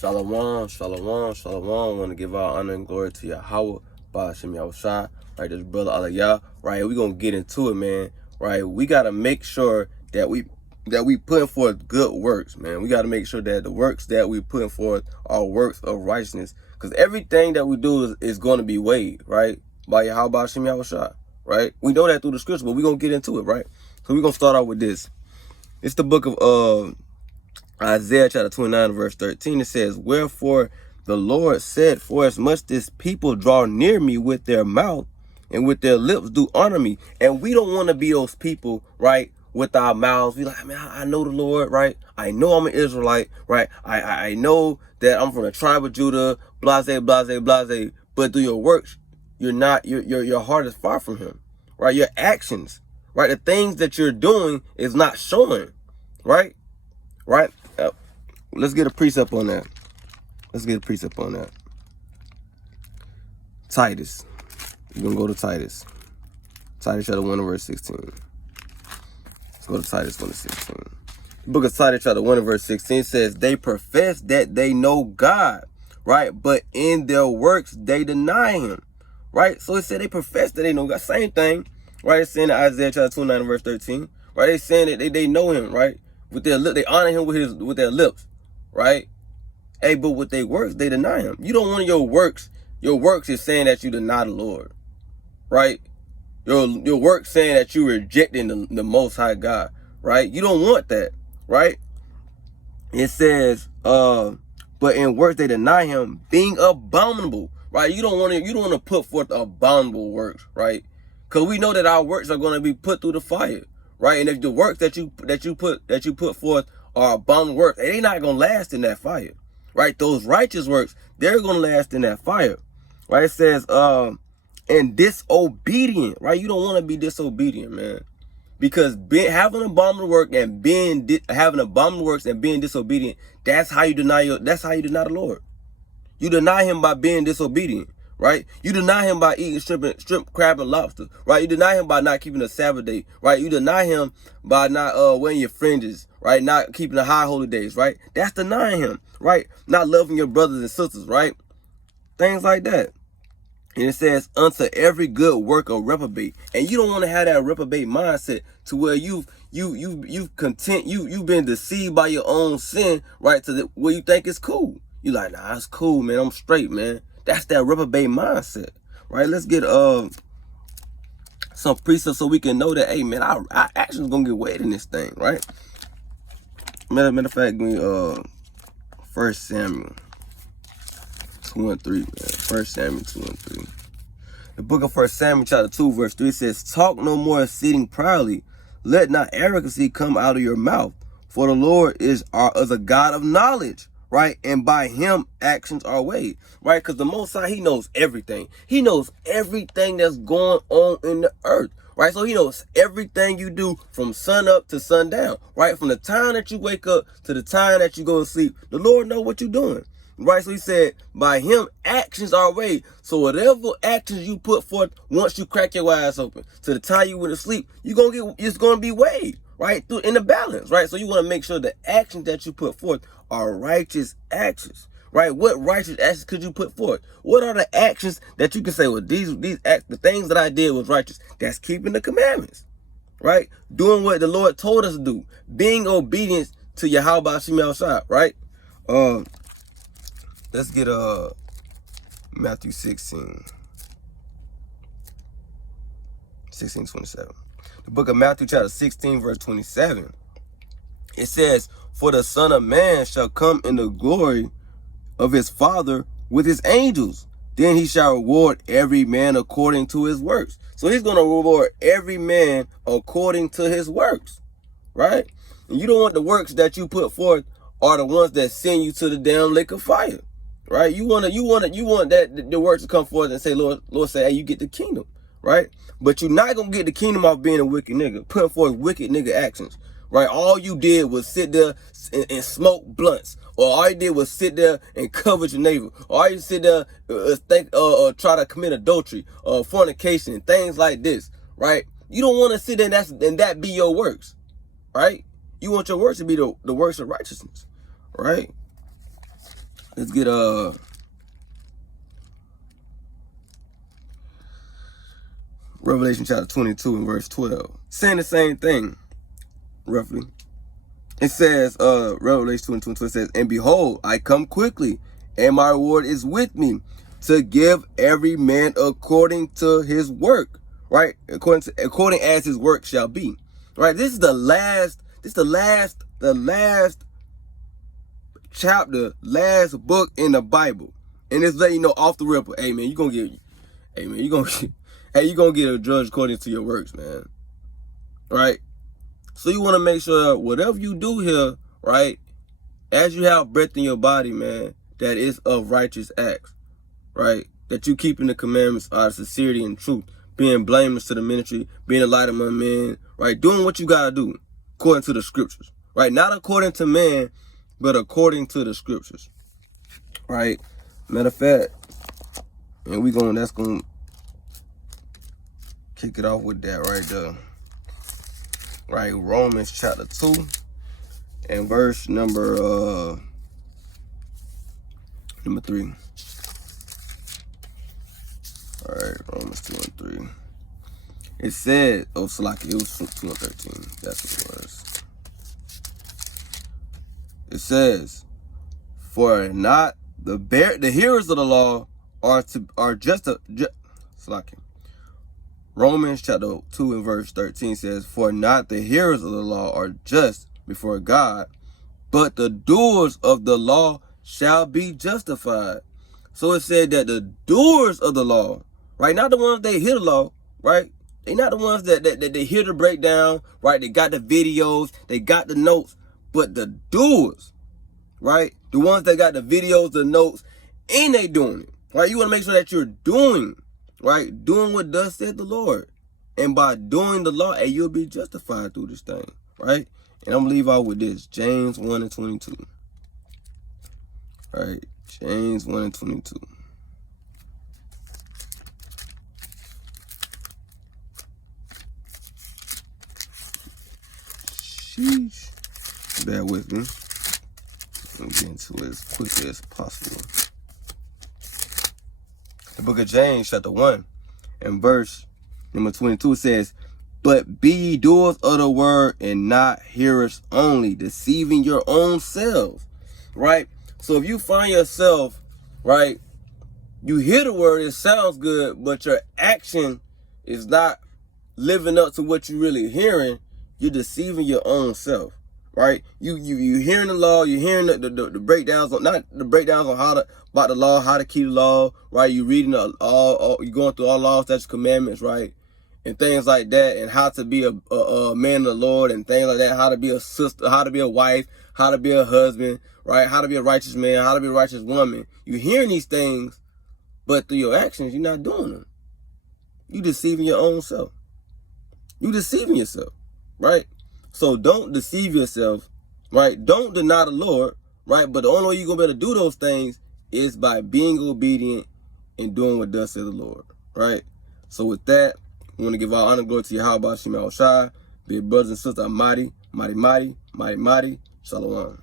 Shalom, shalom, shalom. I want to give our honor and glory to Yahweh, Ba'ashem Yahushua, right? This brother Aliyah, right? We're going to get into it, man, right? We got to make sure that we putting forth good works, man. We got to make sure that the works that we putting forth are works of righteousness, because everything that we do is going to be weighed, right? By Yahweh, Ba'ashem Yahushua, right? We know that through the scripture, but we're going to get into it, right? So we're going to start out with this. It's the book of Isaiah chapter 29 verse 13. It says, "Wherefore the Lord said, for as much this people draw near me with their mouth and with their lips do honor me." And we don't want to be those people, right? With our mouths, we like, man, I know the Lord, right? I know I'm an Israelite, right? I know that I'm from the tribe of Judah, blase, blase, blase. But through your works, you're not, your heart is far from him, right? Your actions, right? The things that you're doing is not showing, right? Right? Let's get a precept on that. Titus. We're going to go to Titus. Titus chapter 1 verse 16. Let's go to Titus 1 16. The book of Titus chapter 1 verse 16 says, "They profess that they know God, right? But in their works they deny him." Right? So it said they profess that they know God. Same thing, right? It's saying in Isaiah chapter 29 verse 13. Right? They saying that they know him, right? With their lip, they honor him with their lips, right? Hey, but with their works, they deny him. You don't want your works. Your works is saying that you deny the Lord, right? Your works saying that you're rejecting the Most High God, right? You don't want that, right? It says, but in works they deny him, being abominable, right? You don't want to put forth abominable works, right? Because we know that our works are going to be put through the fire, right? And if the works that you put forth are abominable works, they're not going to last in that fire, right? Those righteous works, they're going to last in that fire, right? It says, and disobedient, right? You don't want to be disobedient, man, because having abominable work and having abominable works and being disobedient, that's how you deny the Lord. You deny him by being disobedient, right? You deny him by eating shrimp, crab, and lobster, right? You deny him by not keeping the Sabbath day, right? You deny him by not wearing your fringes, right? Not keeping the high holy days, right? That's denying him, right? Not loving your brothers and sisters, right? Things like that. And it says, unto every good work of reprobate. And you don't want to have that reprobate mindset to where you've been deceived by your own sin, right? To where you think it's cool. You like, nah, it's cool, man. I'm straight, man. That's that reprobate mindset, right? Let's get some precepts so we can know that, hey, man, our actions gonna get weighed in this thing, right? Matter of fact, give me 1 Samuel 2 and 3, man. 1 Samuel 2 and 3. The book of 1 Samuel chapter 2 verse 3 says, "Talk no more exceeding proudly. Let not arrogancy come out of your mouth. For the Lord is a God of knowledge." Right? And by him actions are weighed. Right? Because the Most High, he knows everything. He knows everything that's going on in the earth. Right? So he knows everything you do from sun up to sundown. Right? From the time that you wake up to the time that you go to sleep. The Lord knows what you're doing. Right? So he said, by him actions are weighed. So whatever actions you put forth once you crack your eyes open to the time you went to sleep, it's gonna be weighed, right? In the balance, right? So you want to make sure the actions that you put forth are righteous actions. Right? What righteous actions could you put forth? What are the actions that you can say, well, the things that I did was righteous? That's keeping the commandments. Right? Doing what the Lord told us to do. Being obedient to Yahweh Ba'ashem Yahushua, right? Let's get Matthew 16:27. The book of Matthew chapter 16 verse 27. It says, "For the Son of Man shall come in the glory of his Father with his angels. Then he shall reward every man according to his works." So he's going to reward every man according to his works, right? And you don't want the works that you put forth are the ones that send you to the damn lake of fire. Right? You want that the works to come forth and say, Lord say, hey, you get the kingdom, right? But you're not gonna get the kingdom off being a wicked nigga, putting forth wicked nigga actions, right? All you did was sit there and smoke blunts, or all you did was sit there and covet your neighbor, or all you sit there try to commit adultery, fornication, things like this, right? You don't want to sit there and that be your works, right? You want your works to be the works of righteousness, right? Let's get Revelation chapter 22 and verse 12. Saying the same thing, roughly. It says, Revelation 22 and 12 says, and behold, I come quickly, and my reward is with me, to give every man according to his work, right? According as his work shall be. Right? This is the last chapter, last book in the Bible. And it's letting you know off the rip, hey man, you're gonna get a judge according to your works, man. Right? So you want to make sure whatever you do here, right, as you have breath in your body, man, that is of righteous acts, right? That you keeping the commandments out of sincerity and truth, being blameless to the ministry, being a light among men, right? Doing what you got to do according to the scriptures, right? Not according to man, but according to the scriptures, right? Matter of fact, and that's going to kick it off with that right there. Right, Romans chapter 2 and verse number 3. All right, Romans 2 and 3. It said, oh, Salaki, it was 2 and 13. That's what it was. It says, for not the hearers of the law are just Salaki. Romans chapter 2 and verse 13 says, for not the hearers of the law are just before God, but the doers of the law shall be justified. So it said that the doers of the law, right, not the ones that hear the law, right? They not the ones that they hear the breakdown, right? They got the videos, they got the notes, but the doers, right? The ones that got the videos, the notes, and they doing it, right? You want to make sure that you're doing, right? Doing what thus said the Lord. And by doing the law, hey, you'll be justified through this thing, right? And I'm going to leave out with this. James 1 and 22. All right. James 1 and 22. Sheesh. Bear with me. I'm getting into it as quickly as possible. The book of James, chapter 1, and verse number 22 says, but be ye doers of the word and not hearers only, deceiving your own selves, right? So if you find yourself, right, you hear the word, it sounds good, but your action is not living up to what you're really hearing, you're deceiving your own self, right? You hearing the law, you're hearing the breakdowns on, not the breakdowns on about the law, how to keep the law, right? You reading you're going through all laws, statutes, commandments, right? And things like that, and how to be a man of the Lord, and things like that, how to be a sister, how to be a wife, how to be a husband, right? How to be a righteous man, how to be a righteous woman. You're hearing these things, but through your actions, you're not doing them. You're deceiving your own self. You're deceiving yourself, right? So don't deceive yourself, right? Don't deny the Lord, right? But the only way you're going to be able to do those things is by being obedient and doing what thus says the Lord, right? So with that, we want to give all honor and glory to Yahweh Shema Shai, big brothers and sisters, mighty, mighty, mighty, mighty, mighty, shalom.